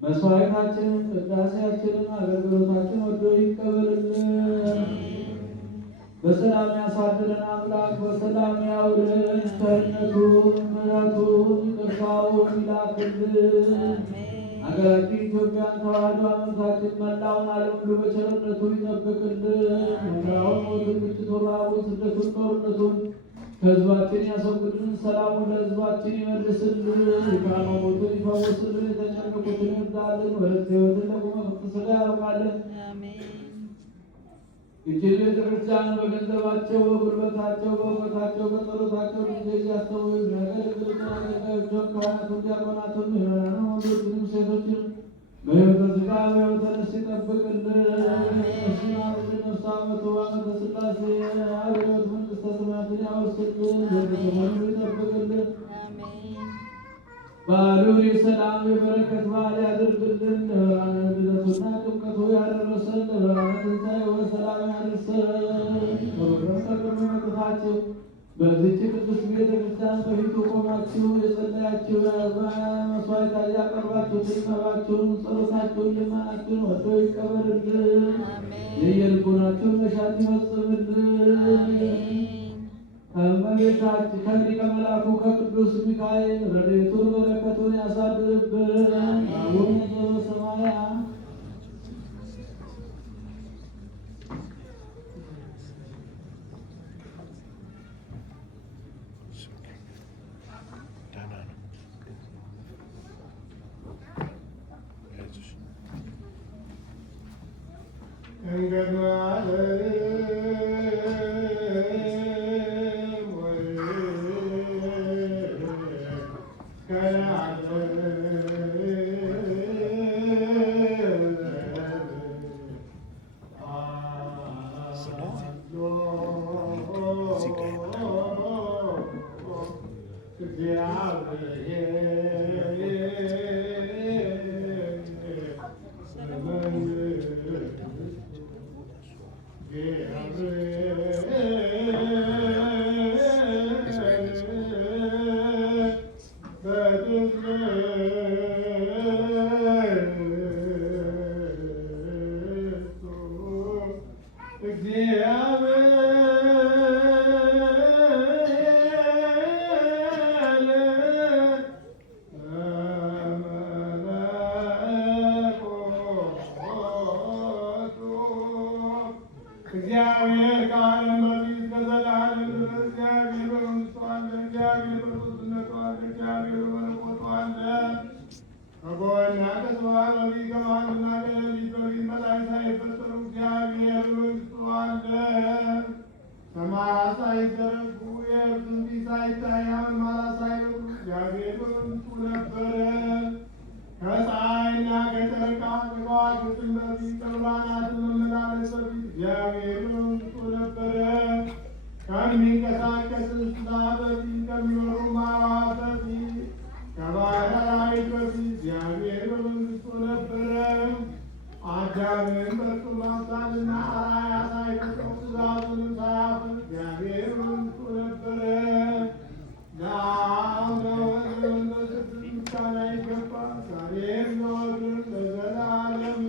መስዋዕታችንን፣ ቅዳሴያችንን፣ አገልግሎታችን ወዶ ይቀበልልን። በሰላም ያሳድረን አምላክ በሰላም ያውለን። ቸርነቱን ምሕረቱን ይቅርታውን ይላክልን። ሀገራችን ኢትዮጵያን ተዋህዶ ሃይማኖታችን መላውን ዓለም ሁሉ በቸርነቱ ይጠብቅልን። መከራውን፣ ሞትን፣ ግጭቱን፣ ረሃቡን፣ ስደቱን፣ ጦርነቱን ከሕዝባችን ያስወግድልን። ሰላሙን ለሕዝባችን ይመልስልን። የታመሙትን ይፈውስልን። የተጨነቁትን ይርዳልን። ወደ ሕይወትን ለቁመ ሥጋ ያብቃልን። ይህችን ቤተክርስቲያን በገንዘባቸው፣ በጉልበታቸው፣ በእውቀታቸው፣ በጸሎታቸው ጊዜ እያስተውሉ የሚያገለግሉትን አገልጋዮቿን፣ ካህናቱን፣ ዲያቆናቱን፣ ምዕመናንን ወንዶችንም ሴቶችን በሕይወተ ሥጋ በሕይወተ ነፍስ ይጠብቅልን። እስማርልን ነፍሰ ዓመቱ ዓመተ ሥላሴ አብዮት መንግሥተ ሰማያትን ያወርስልን። ቤተሰቡን ይጠብቅልን። በዓሉን የሰላም የበረከት በዓል ያድርግልን። ለብርሃነ ልደቱና ጥምቀቱ ያደረሰን ለብርሃነ ትንሣኤው በሰላም ያደርሰን። በምሕረት ተቀበሉ መጥታችሁ በዚህች ቅዱስ ቤተ ክርስቲያን በፊቱ ቆማችሁ የጸለያችሁ መስዋዕት ያቀርባችሁትን መባችሁን፣ ጸሎታችሁን፣ ልመናችሁን ወዶ ይቀበልልን። የየልቡናችሁን መሻት ይፈጽምልን። ከእመቤታችን ከሊቀ መላኩ ከቅዱስ ሚካኤል ረድኤቱን በረከቱን ያሳድርብን። አቡነ ዘበሰማያት እግዚአብሔር ከዓለም በፊት ከዘላለም ድረስ እግዚአብሔር በመንግሥቱ አለ። እግዚአብሔር በሦስትነቱ አለ። እግዚአብሔር በመለኮቱ አለ። ከጎና ከሰብአ በፊት ከመዓልትና ከሌሊት በፊት መላእክት ሳይፈጠሩ እግዚአብሔር በመንግሥቱ አለ። ሰማያት ሳይዘረጉ የእርሱም ፊት ሳይታይ አምልማላት ሳይኖሩ እግዚአብሔር በመንግሥቱ ነበረ። ከፀሐይና ከጨረቃ ከከዋክብትም በፊት ከብርሃናትም መመላለስ በፊት እግዚአብሔር በመንግሥቱ ነበረ። ከሚንቀሳቀስ እንስሳ በፊት ከሚበሩ አዕዋፍ በፊት ከባሕር አራዊት በፊት እግዚአብሔር በመንግሥቱ ነበረ። አዳምን በእርሱም አምሳልና አርአያ ሳይፈጥረው ትእዛዙንም ሳያፍር እግዚአብሔር በመንግሥቱ ነበረ። ለአብ ለወልድ ለመንፈስ ቅዱስ ምስጋና ይገባል፣ ዛሬም ዘወትርም ለዘላለሙ።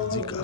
እዚህ ጋር